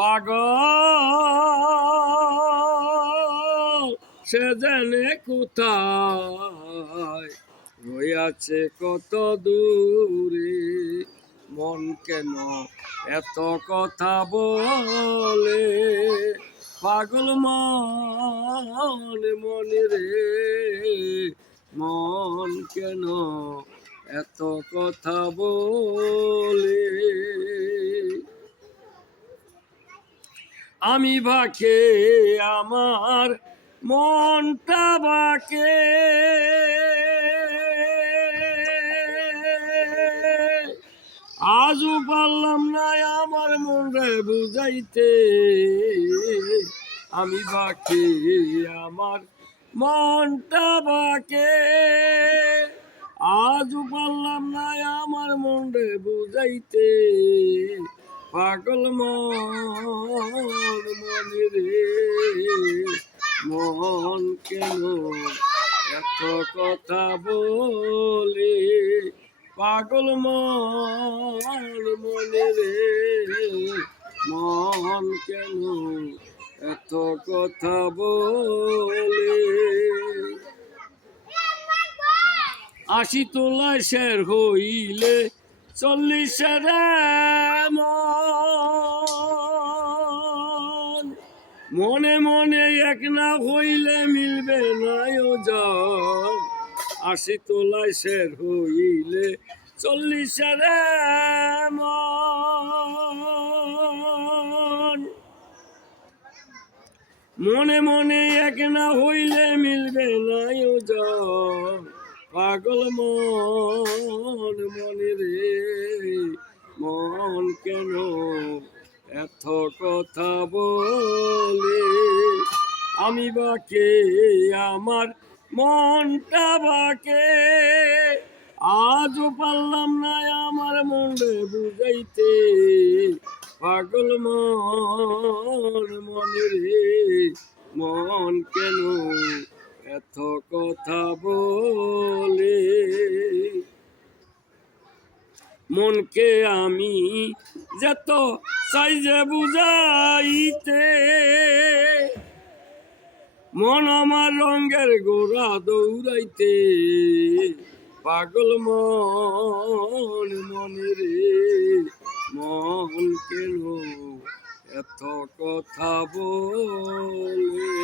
পাগল সে জানে কোথায় রইয়াছে কত দূরে, মন কেন এত কথা বলে, পাগল মনে মনে রে, মন কেন এত কথা বলে। আমি বাকে আমার মনটা বাকে, আজও পারলাম না আমার মনরে বুঝাইতে। আমি বাকে আমার মনটা বাকে, আজও পারলাম না আমার মনরে বুঝাইতে, পাগল মনে রে, মন কেন এত কথা বলে, পাগল মনে রে, মন কেন এত কথা বলে। ৮০ তোলায় শের হইলে ৪০ মনে মনে এক না হইলে মিলবে না ওজন। ৮০ তোলায় শের হইলে ৪০ মনে মনে এক না হইলে মিলবে না ওজন, পাগল মনে রে, মন কেন এত কথা বলে। আমি বাকে আমার মনটা বাকে, আজও পারলাম না আমার মনে বুঝাইতে, পাগল মনে রে, মন কেন এত কথা বলে। মনকে আমি যত চাই যে বুঝাইতে, মন আমার রঙের গোড়া দৌড়াইতে, পাগল মনে রে, মন কেন এত কথা বলে।